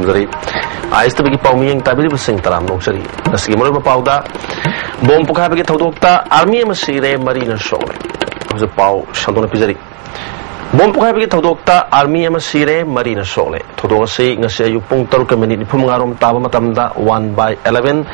खुरमजरी आइस्तबगी पाउमियंग ताबिरिब सिंह तराम नोक्सरी नसगी मोरब पाउदा बोम पुखाबगी थौदोक्ता army अमा सिरे मरीना सोले हजु पाउ संदोना पिजरी बोम पुखाबगी थौदोक्ता आर्मी अमा सिरे मरीना सोले थौदोगसी ngasi ayuk pung 7:45 taba matamda 1/11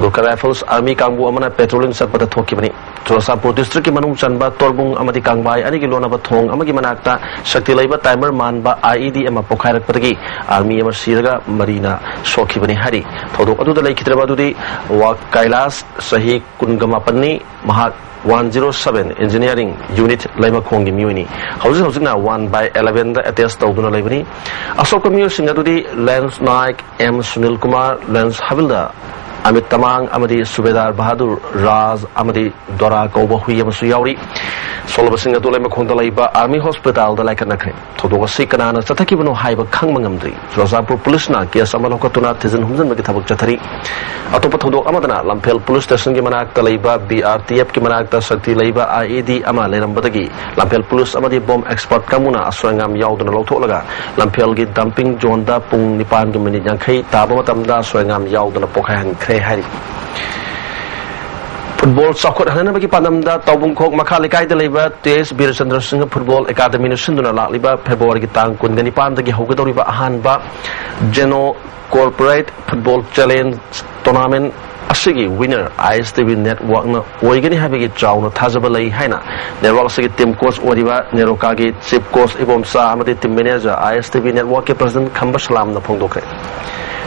Gurkha Rifles Army kangbu amana patrolling satpada thokibani Churachandpur district ki manung chanba tolbung amadi kangbai ani ki lonaba thong amagi manakta shakti laiba timer manba IED ama pokhairakpadagi army ama siraga marina sokhibani hari thodok adu da laikhitraba adudi wa Kailas sahi kungamapanni mahak 107 engineering unit laiba khongi miuni hausi na 1/11 da attest tawduna laibani asok miu singadudi Lance Naik M Sunil Kumar Lance Havilda Amit Tamang amadi Subedar Bahadur Raz amadi Dora Kauba hui amasu yauri solaba singatu laiba khonda laiba army hospital da laikanakre thodoga sikana chathakibano haiba khangmangamdri Churachandpur police na case amalokatuna thizin humjan magi thabak chathari atopa thodok amadana Lamphel police station ki manakta laiba BRTF ki manakta sakti laiba IED ama lerambadagi Lamphel police amadi bomb expert kamuna aswangam yauduna lawtholaga Lamphel gi dumping zone da pung 9 yankhai taba matamda aswangam yauduna pokhaihan khre hari Football Sakot Hanana bagi Panamda Taubung Kok Makali Kai Deliver TS Birchandra Singh Football Academy Sinduna Lakliba February Tang Kundani Pandagi Hogadoriba Ahanba Geno Corporate Football Challenge Tournament Asigi winner ISTV network na oigani habigi chawna thajabalai haina network asigi team coach oriba nerokagi chief coach ibomsa amadi team manager ISTV network ke president Khamba Salam na phongdokre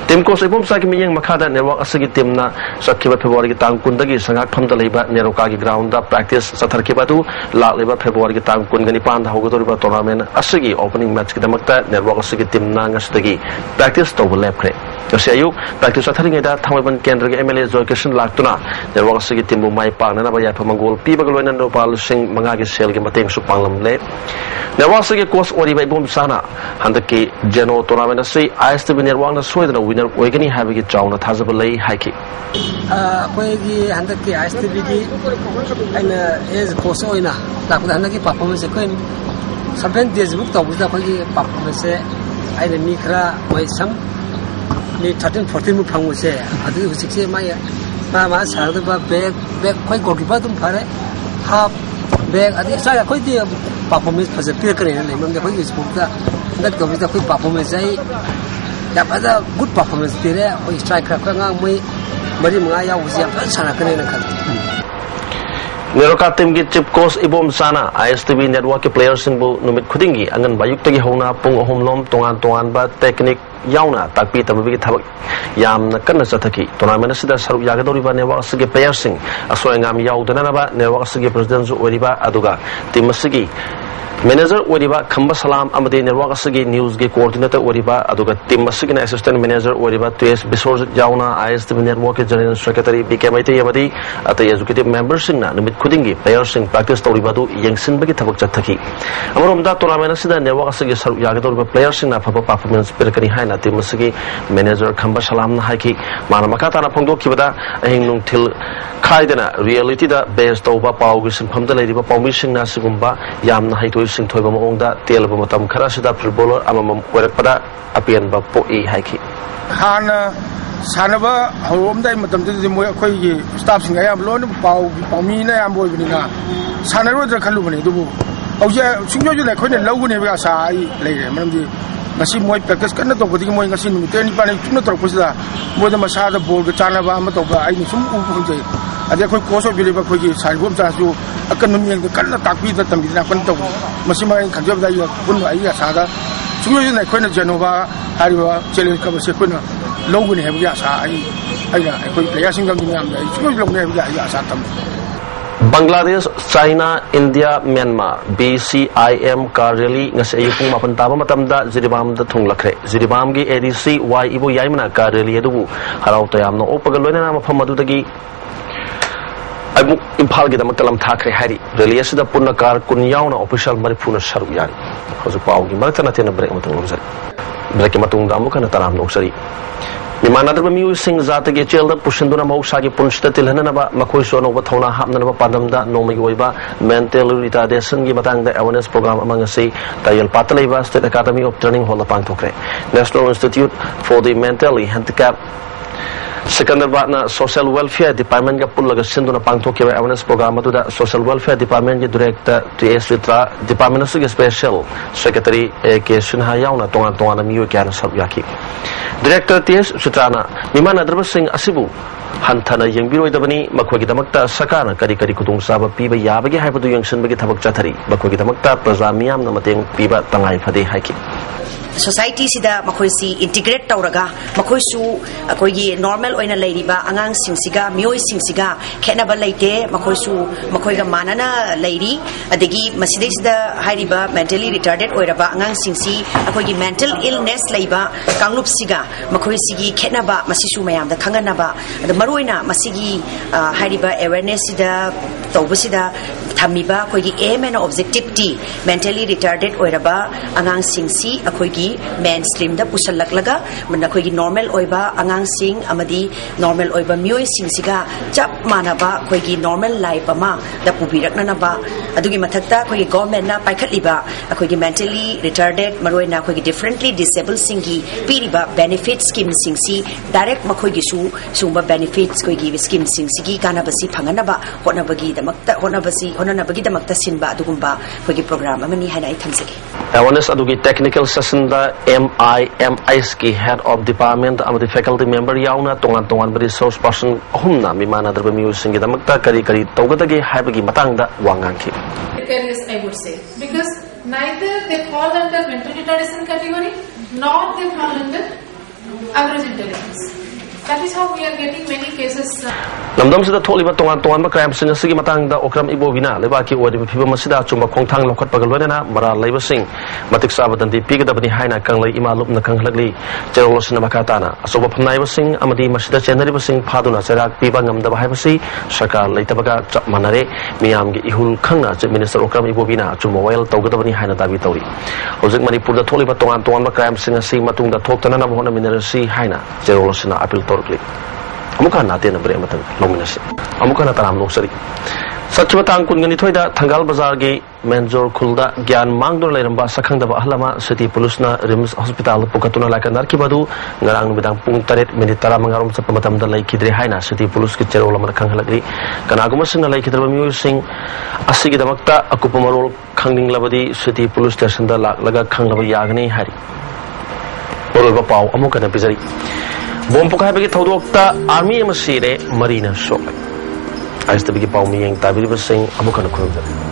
Team coach ibom sa ki miyang makhada network asagi team na sakhiba February ki tang kundagi sangak phamda leiba neroka ki ground da practice satharkiba tu lak leiba February ki tang kungani pan da hogadoriba tournament asagi opening match ki damakta network asagi team na ngasdagi practice to lepre kasi ayuk practice satharinga da thangban kendra ki MLA Joy Kishan laktuna network asagi team bu mai pa na ba ya phamangol pi bagaloina no pal sing manga ki sel ki mateng su panglam le network asagi coach oriba ibom sana handaki Geno tournament asai ISTV network na soidana winner oigani habigi chawna thajabalai haiki akoigi handaki ISTV gi aina as coach oina lakda handaki performance ko 7 days book tawbuda akoigi performance aina mi khara mai sam ni 13-14 mu phanguse adu husik mai ma sarda ba back khoi goalkeeper tum phare half back adi sa khoi di performance phase clear kare ne mam de khoi sport da that ko da khoi performance ai ya pada good performance dire khoi striker ka ngang mai mari mga yaw usia pa sana kane na khan Neroka team ki chief coach ibom sana ISTV network ke players sin bu numit khudingi angan bayuk tagi hona pung homlom tongan ba technique yauna takpi tabi ki thabak yamna kanna chathaki tournament sida saruk yagadori ba network asigi players sing asoengam yaudana ba network asigi president ju oriba aduga team asigi Manager Oriba Khamba Salam Amadi network asigi news ge coordinator Oriba aduga team asigi na assistant manager Oriba TS Bisor Jauna ISTV network ke general secretary BKMIT Yamadi atai executive members sing na numit khudingi players sing practice toriba du yengsin bagi thabak chathaki amarom da tournament asida network asigi saruk yagador players sing na phaba performance perkani haina team asigi manager Khamba Salam na haiki mana makata na phongdo kibada ahing nung thil khaidana reality da based over pau gi sinpham da leiba pawmi sing na sigumba yamna haitoi sing thoiba maongda telba matam khara sida footballer amamam koirakpada apian ba poi haiki hana sanaba horom dai matam de moi khoi gi staff sing ayam lon pawmi na yam boi bini na sanaro da khalu bani du auja singjo ju le khoi ne logu ne ba sa ai leire manam di ngasi moi practice kana to godi moi ngasi nu te ni pa ni tuna to pusida moi da masa da ball ga chana ba ma to ba ai ni sum u hu je ade khoi koso bili ba khoi gi sai bom cha su akan nu yeng kan na takbi da tam bi na kan to masi ma kan job da ya kun ai ya sa da singjo ju ne khoi na Genova hari ba challenge ka ba se kun logu ne he ya sa ai ya khoi player sing gam ni am da singjo logu ne ya sa tam Bangladesh, China, India, Myanmar, BCIM car rally ngasi ayupung mapan taba matamda Jiribam da thunglakre. Jiribam gi ADC Y ibu yaimana car rally adubu harau tayamno opagaloina na mafam adudagi aimuk imphal gi damak talam thakre hari. Rally asida punna car kun yauna official marifuna saru yari. Hoju pau gi maratana tena break matung lomsari. Break matung damu kana taram noksari. Mimanadra Musing Zatagi Childa, Pushinduna Mosagi Punsta Tilhanaba, Makoso Nova Tona Hapnaba Padamda, Nomigoiba, Mental Retardation, Gibatang, the awareness program among us, Tayal Pataleva State Academy of Training Hall of Pantokre, National Institute for the Mentally Handicapped. Second batna Social Welfare Department Pullaga Sinduna Pangtoki awareness program to the Social Welfare Department Director T.S. Vitra Department of Special Secretary A.K. Sinhayauna Tonga Tonga Miu Kan Sabyaki Director T.S. Sutrana Mimana Drabasing Asibu Hantana Yangbiro Dabani Makwagitamakta Sakana Kari Kutung Saba Piba Yabagi Hypadu Youngson Bagitamak Chatari Bakwagitamaka Prazamiam Namateng Piba Tangai Fade Haki Society sida makoisi integrate tauraga makoisu akoigi normal oina leiriba angang singsiga mioi singsiga khenaba leite makoiga manana leiri adegi maside sida hairiba mentally retarded oiraba angang singsi akoigi mental illness leiba kanglup siga makoisigi khenaba masisu mayam da khanganaba ada maroina masigi hairiba awareness sida tawbasida thamiba akoigi aim and objective t mentally retarded oiraba angang singsi akoigi mainstream da pusalaklaga manakoi normal oiba angang sing amadi normal oiba mioi sing siga chap manaba koi normal life ama da pubirakna na ba adugi mathakta koi government na paikhatliba akoi mentally retarded maroina koi differently disabled singi piriba benefit scheme singsi direct makoi gi su sumba benefits koi gi scheme singsi kana basi phangana ba honabagi honabagi damakta sinba adugumba koi program amani hanai thamsigi awareness adugi technical session da MIS ki head of department amadi faculty member yauna tongan resource person humna mimana darba musing gi damakta kari tawgadagi haibagi matangda wangangki precarious I would say because neither they fall under mental retardation category nor they fall under average intelligence. That is how we are getting many cases. Lamdam sida tholiba tongan ba crime sing sigi matangda okram ibovina lebaki odi phiba masida chumba khongthang lokhat pagalwana mara leiba sing matik sabadan di pigadabani haina kanglai imalup na kanglagli cherolosna bakatana asoba phamnai basing amadi masida chenari basing phaduna charak piba ngamda bahai sarkar leitabaga chap manare miyam gi ihul khangna chief minister okram ibovina chumba wail tawgadabani haina dabi tawri hojik manipur da tholiba tongan ba crime sing sing matungda thoktana na bhona minerasi haina cherolosna appeal Amuka na natin ang brematang nominasi. Amuka na taram loksari. Sa chumatang kun ganito da Thangal Bazar gi Menjor Khulda Gyan Mangdor Lairamba Sakhang Daba Ahlama City Police na Rims Hospital Pukatuna Lakanar Kibadu ngarang bidang pung tarit minit tara mangarom sa pamatam da lay kidre haina City Police ki chero lamar khang halagri kanaguma sing lay kidra mu sing asigi damakta akupamarol khangning labadi City Police Station da laga khang laba yagni hari. Orol ba pau amuka na pizari. Bompukai bagi thaudokta army masire marina sok. Istv ki paumi yang tabiri basing amukan khurumjari.